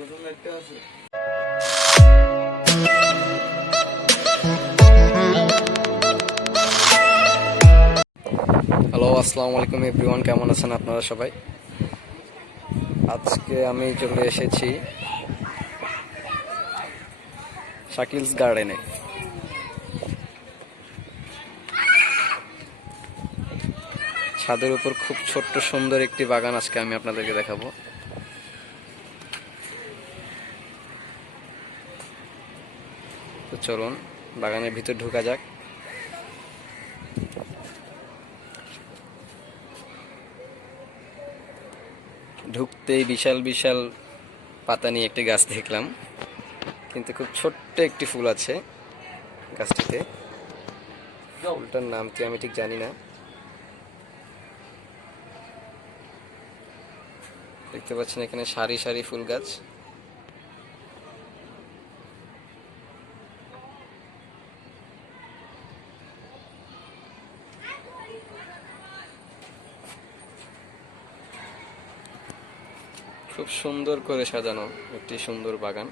Hello, আসসালামু আলাইকুম everyone, কেমন আছেন আপনারা সবাই? আজকে আমি চলে এসেছি শাকিলস গার্ডেনে। ছাদের উপর খুব ছোট্ট সুন্দর একটি বাগান আজকে আমি আপনাদেরকে দেখাবো। তো চলুন বাগানের ভিতর ঢোকা যাক। ঢুকতেই বিশাল বিশাল পাতা নিয়ে একটি গাছ দেখলাম, কিন্তু খুব ছোট্ট একটি ফুল আছে গাছটিতে। ফুলটার নাম কি আমি ঠিক জানি না। দেখতে পাচ্ছেন এখানে সারি সারি ফুল গাছ। খুব সুন্দর করে সাজানো একটি সুন্দর বাগান।